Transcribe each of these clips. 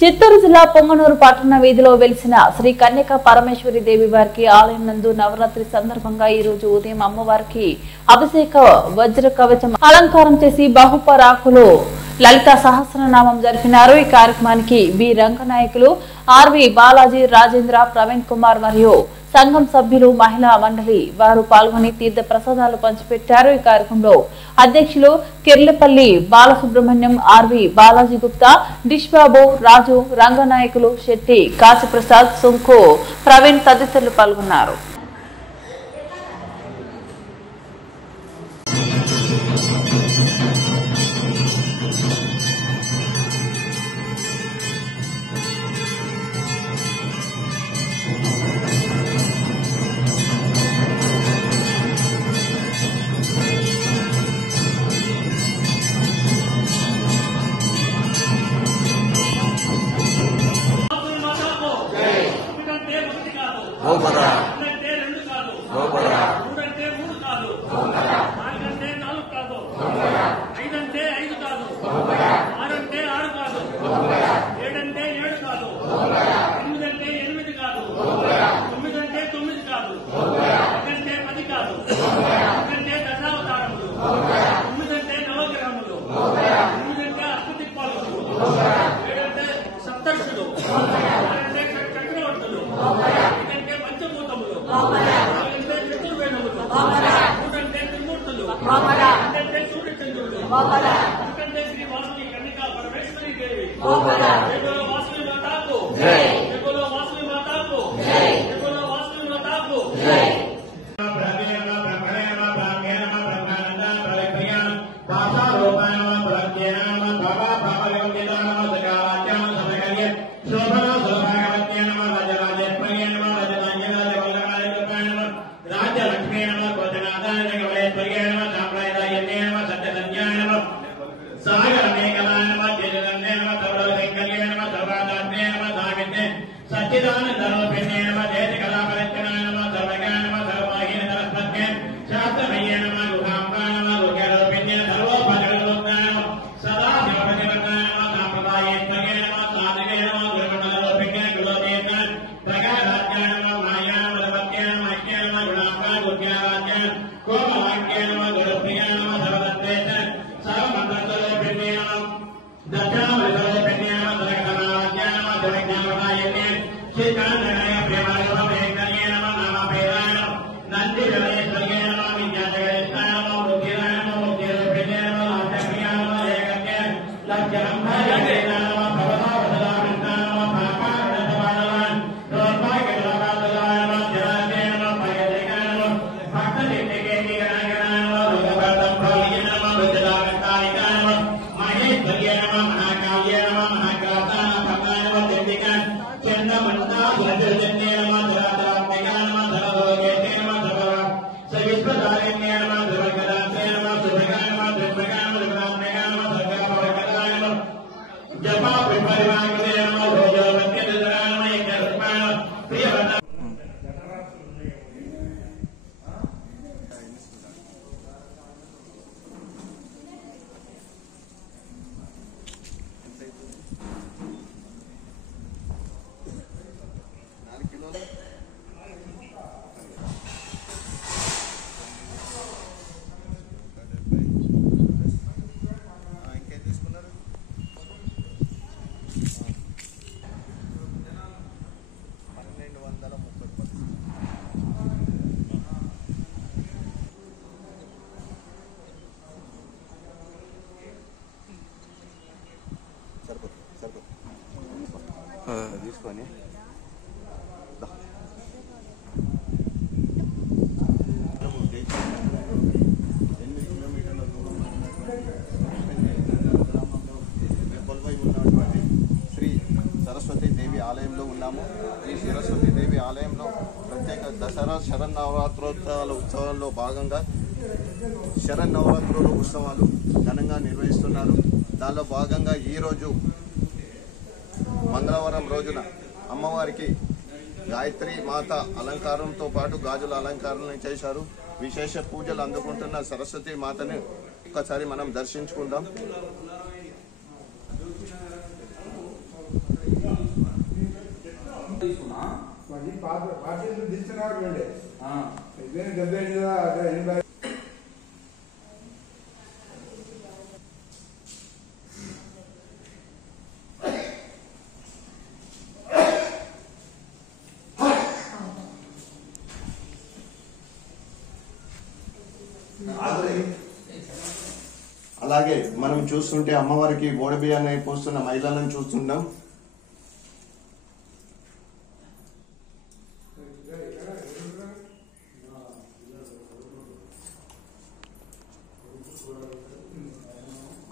చిత్తూరు జిల్లా పొంగనూరు పట్టణ వీధిలో వెలిసిన శ్రీ కన్యక పరమేశ్వరి దేవి వారికి ఆలయం నందు నవరాత్రి సందర్భంగా ఈ రోజు ఉదయం అమ్మవారికి అభిషేక వజ్ర కవచం అలంకారం చేసి బహుపరాకులు లలిత సహస్రనామం జరిపినారు। ఈ కార్యక్రమానికి బి రంగనాయకులు, ఆర్వి బాలాజీ, రాజేంద్ర, ప్రవీణ్ కుమార్ మరియు సంఘం సభ్యులు, మహిళా మండలి వారు పాల్గొని తీర్థ ప్రసాదాలు పంచిపెట్టారు। ఈ కార్యక్రమంలో అధ్యక్షులు కిర్లపల్లి బాలసుబ్రహ్మణ్యం, ఆర్వి బాలాజీ గుప్తా, డిష్ బాబు, రాజు, రంగనాయకులు, శెట్టి, కాశీప్రసాద్, సుంకు, ప్రవీణ్ తదితరులు పాల్గొన్నారు। తీసుకొని ఉన్నటువంటి శ్రీ సరస్వతి దేవి ఆలయంలో ఉన్నాము। ఈ సరస్వతి దేవి ఆలయంలో ప్రత్యేక దసరా శరన్నవరాత్రోత్సవాల ఉత్సవాల్లో భాగంగా శరన్నవరాత్రుల ఉత్సవాలు ఘనంగా నిర్వహిస్తున్నారు। దానిలో భాగంగా ఈరోజు మంగళవారం రోజున అమ్మవారికి గాయత్రి మాత అలంకారంతో పాటు గాజుల అలంకారాలను చేశారు। విశేష పూజలు అందుకుంటున్న సరస్వతి మాతని ఒక్కసారి మనం దర్శించుకుందాం। అలాగే మనం చూస్తుంటే అమ్మవారికి బోడ బియ్యాన్ని పోస్తున్న మహిళలను చూస్తున్నాం.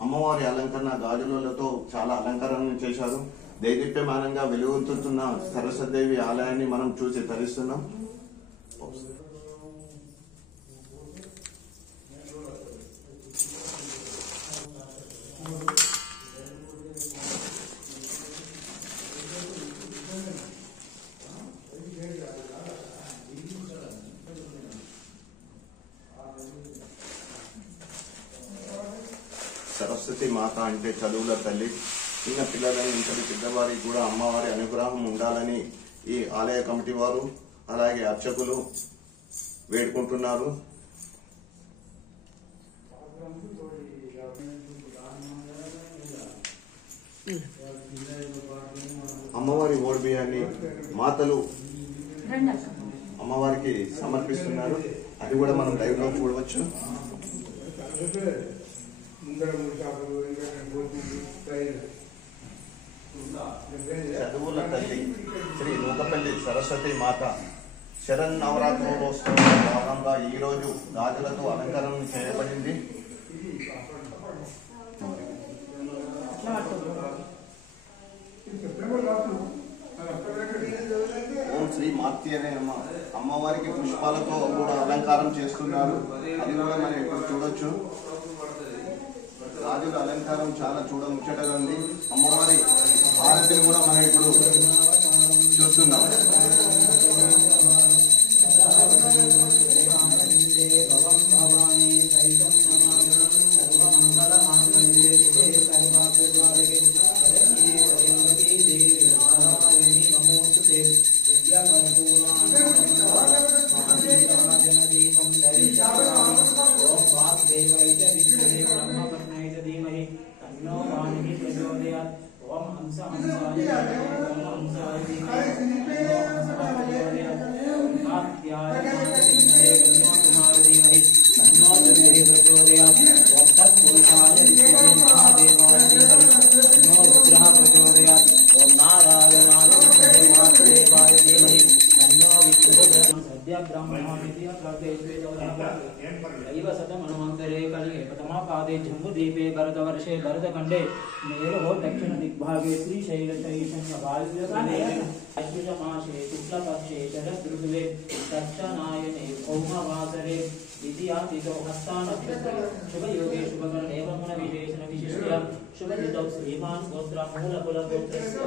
అమ్మవారి అలంకరణ గాజులతో చాలా అలంకరణ చేశారు. దేదీప్యమానంగా వెలుగుతున్న సరస్వతీదేవి ఆలయాన్ని మనం చూసి తరిస్తున్నాం. సరస్వతి మాత అంటే చదువుల తల్లి. చిన్న పిల్లల నుంచి పెద్దవారికి కూడా అమ్మవారి అనుగ్రహం ఉండాలని ఈ ఆలయ కమిటీ వారు అలాగే అర్చకులు వేడుకుంటున్నారు. అమ్మవారి ఓడి బియ్యాన్ని మాతలు అమ్మవారికి సమర్పిస్తున్నారు. అది కూడా మనం లైవ్ లో చూడవచ్చు. చదువుల తల్లి శ్రీ నూకపల్లి సరస్వతి మాత శరన్నవరాత్రోత్సవం భాగంగా ఈ రోజు గాజులతో అలంకరణ చేయబడింది. ఓం శ్రీ మాత్యనే అమ్మవారికి పుష్పాలతో కూడా అలంకారం చేస్తున్నారు. అది కూడా మనం ఇప్పుడు చూడొచ్చు. గాజుల అలంకారం చాలా ముచ్చటగా ఉంది. అమ్మవారి హారతిని కూడా మనం ఇప్పుడు చూస్తున్నాం. जम्बुदीपे भरतवर्षे भरतखंडे मेरो दक्षिण दिग्भागे श्रीशैलशैषण्यवायुमासे शुक्लपक्षे शरदृतुवे दक्षिणायने भौमवासरे द्वितीयातिथौ हस्तानक्षत्रे शुभयोगे शुभकरणे ब्रह्मणविशेषण विशिष्ट शुभतिथौ श्रीमान् गोत्र मूलकुलगोत्रस्य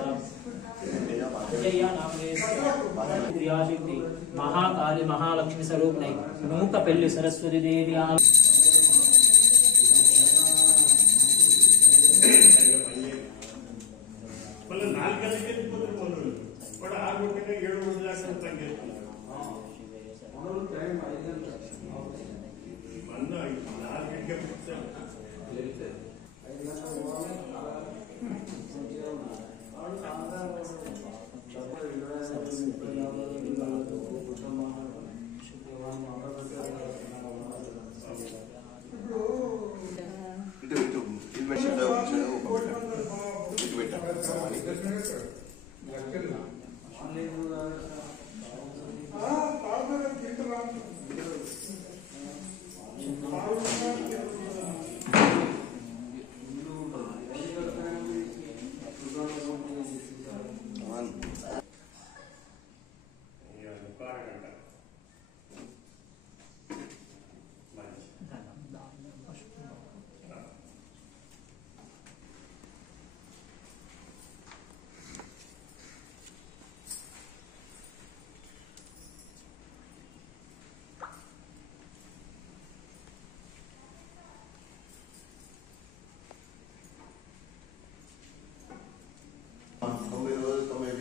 क्रियाशक्ति महाकाली महालक्ष्मी स्वरूपने नूकपल्ली सरस्वती देवी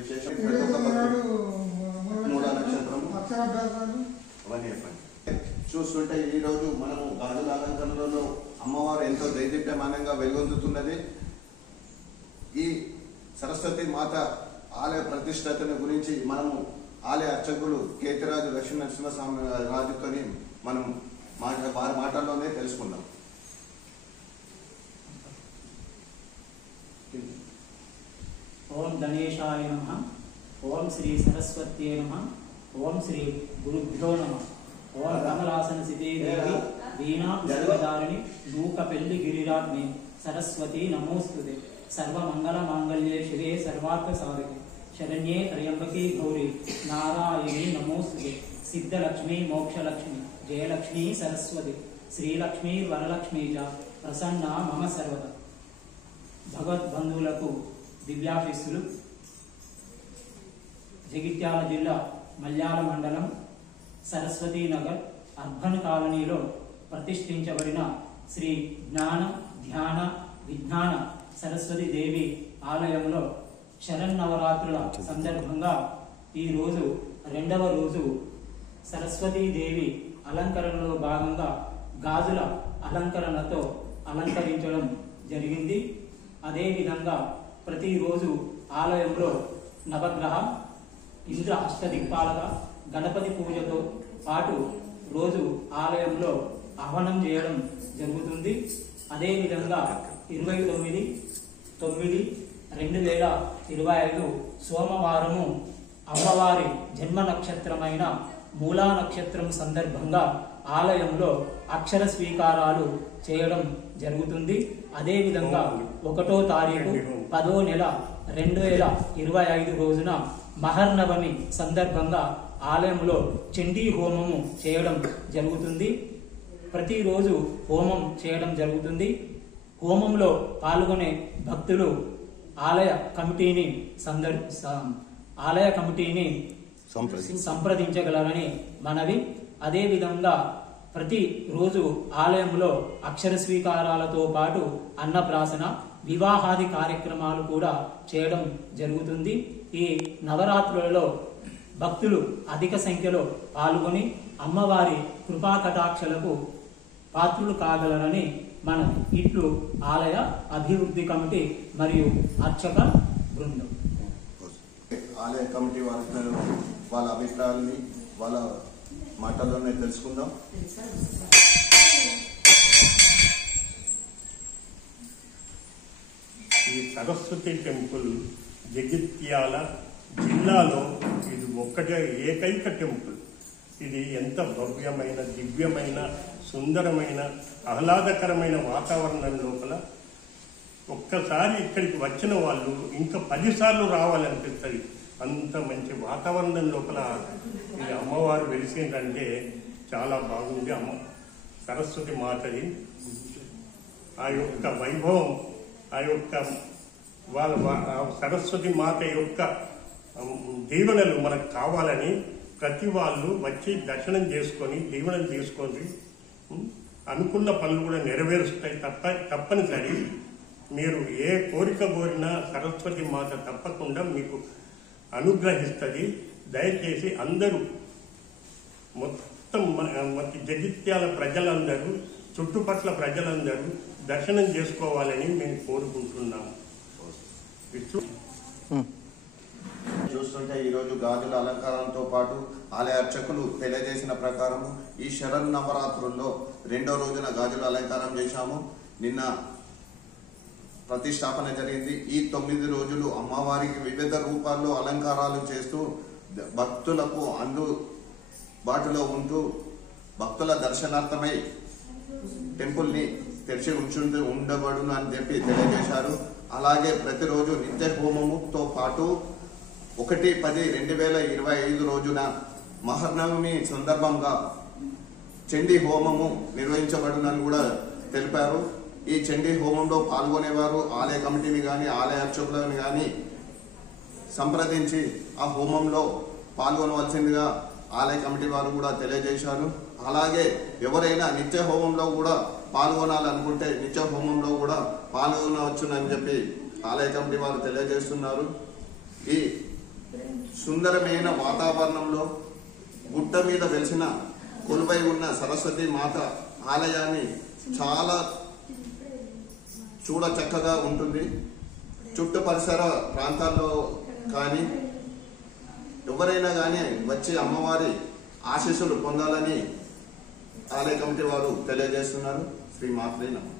విశేషం అవన్నీ చెప్పండి. చూస్తుంటే ఈరోజు మనము గాజుల అలంకరణలో అమ్మవారు ఎంతో దైదీప్యమానంగా వెలుగొందుతున్నది. ఈ సరస్వతి మాత ఆలయ ప్రతిష్టతను గురించి మనము ఆలయ అర్చకులు కేతిరాజు లక్ష్మీ నరసింహస్వామి రాజుతోని మనం వారి మాటల్లోనే తెలుసుకుందాం. ఓం గణేశాయ నమః. ఓం శ్రీ సరస్వత్యై నమః. ఓం శ్రీ గురుభ్యో నమః. ఓం కమలాసన సితే దేవి వీణా పుష్పధారిణి నూకపెల్లి గిరిరాజ్ఞి సరస్వతి నమోస్తుతే. సర్వమంగళ మాంగళ్యే శివే సర్వార్థ సాధకే శరణ్యే త్రయంబకే గౌరీ నారాయణి నమోస్తుతే. సిద్ధలక్ష్మీ మోక్షలక్ష్మి జయలక్ష్మీ సరస్వతి శ్రీలక్ష్మీ వరలక్ష్మీ చ ప్రసన్న మమ సర్వద. భగవద్బంధువులకు దివ్యాశీస్సులు. జగిత్యాల జిల్లా మల్యాల మండలం సరస్వతీ నగర్ అర్బన్ కాలనీలో ప్రతిష్ఠించబడిన శ్రీ జ్ఞాన ధ్యాన విజ్ఞాన సరస్వతి దేవి ఆలయంలో శరన్నవరాత్రుల సందర్భంగా ఈరోజు 2వ రోజు సరస్వతీ దేవి అలంకరణలో భాగంగా గాజుల అలంకరణతో అలంకరించడం జరిగింది. అదేవిధంగా ప్రతిరోజు ఆలయంలో నవగ్రహ ఇంద్ర అష్టదిక్పాలక గణపతి పూజతో పాటు రోజు ఆలయంలో ఆహ్వానం చేయడం జరుగుతుంది. అదేవిధంగా 29/9/2025 సోమవారము అమ్మవారి జన్మ నక్షత్రమైన మూలా నక్షత్రం సందర్భంగా ఆలయంలో అక్షర స్వీకారాలు చేయడం జరుగుతుంది. అదేవిధంగా 1వ తారీఖు 10వ నెల 2025 రోజున మహర్నవమి సందర్భంగా ఆలయంలో చండీ హోమము చేయడం జరుగుతుంది. ప్రతిరోజు హోమం చేయడం జరుగుతుంది. హోమంలో పాల్గొనే భక్తులు ఆలయ కమిటీని సంప్రదించగలరని మనవి. అదేవిధంగా ప్రతి రోజు ఆలయంలో అక్షర స్వీకారాలతో పాటు అన్నప్రాసన వివాహాది కార్యక్రమాలు కూడా చేయడం జరుగుతుంది. ఈ నవరాత్రులలో భక్తులు అధిక సంఖ్యలో పాల్గొని అమ్మవారి కృపా కటాక్షలకు పాత్రులు కాగలరని మన ఇట్లు ఆలయ అభివృద్ధి కమిటీ మరియు అర్చక బృందం. ఆలయ కమిటీ వాళ్ళ అభిప్రాయాలని వాళ్ళ మాటల్లోనే తెలుసుకుందాం. ఈ సరస్వతి టెంపుల్ జగిత్యాల జిల్లాలో ఇది ఒక్కటే ఏకైక టెంపుల్. ఇది ఎంత భవ్యమైన దివ్యమైన సుందరమైన ఆహ్లాదకరమైన వాతావరణం లోపల ఒక్కసారి ఇక్కడికి వచ్చిన వాళ్ళు ఇంకా 10 సార్లు రావాలనిపిస్తుంది. అంత మంచి వాతావరణం లోపల ఈ అమ్మవారు వెలిసిందంటే చాలా బాగుంది. అమ్మ సరస్వతి మాతది ఆ యొక్క వైభవం, ఆ యొక్క వాళ్ళ సరస్వతి మాత యొక్క దీవెనలు మనకు కావాలని ప్రతి వాళ్ళు వచ్చి దర్శనం చేసుకొని దీవెనలు తీసుకొని అనుకున్న పనులు కూడా నెరవేరుస్తాయి. తప్పనిసరి మీరు ఏ కోరిక కోరినా సరస్వతి మాత తప్పకుండా మీకు అనుగ్రహిస్తుంది. దయచేసి అందరూ మొత్తం జగిత్యాల ప్రజలందరూ చుట్టుపట్ల ప్రజలందరూ దర్శనం చేసుకోవాలని మేము కోరుకుంటున్నాము. చూస్తుంటే ఈరోజు గాజుల అలంకారంతో పాటు ఆలయ అర్చకులు తెలియజేసిన ప్రకారం ఈ శరన్నవరాత్రుల్లో 2వ రోజున గాజుల అలంకారం చేశాము. నిన్న ప్రతిష్టాపన జరిగింది. ఈ 9 రోజులు అమ్మవారికి వివిధ రూపాల్లో అలంకారాలు చేస్తూ భక్తులకు అందుబాటులో ఉంటూ భక్తుల దర్శనార్థమై టెంపుల్ ని తెరిచి ఉండబడును అని చెప్పి తెలియజేశారు. అలాగే ప్రతిరోజు నిత్య హోమముతో పాటు 1/10/2025 రోజున మహర్నవమి సందర్భంగా చండీ హోమము నిర్వహించబడునని కూడా తెలిపారు. ఈ చండీ హోమంలో పాల్గొనేవారు ఆలయ కమిటీని కానీ ఆలయ అర్చకులను కానీ సంప్రదించి ఆ హోమంలో పాల్గొనవలసిందిగా ఆలయ కమిటీ వారు కూడా తెలియజేశారు. అలాగే ఎవరైనా నిత్య హోమంలో కూడా పాల్గొనాలనుకుంటే నిత్య హోమంలో కూడా పాల్గొనవచ్చునని చెప్పి ఆలయ కమిటీ వారు తెలియజేస్తున్నారు. ఈ సుందరమైన వాతావరణంలో గుట్ట మీద వెలిసిన కొలువై ఉన్న సరస్వతి మాత ఆలయాన్ని చాలా చూడ చక్కగా ఉంటుంది. చుట్టు పరిసర ప్రాంతాల్లో కానీ ఎవరైనా కానీ వచ్చి అమ్మవారి ఆశీస్సులు పొందాలని ఆలయ కమిటీ వారు తెలియజేస్తున్నారు. శ్రీ మాత్రే నమః.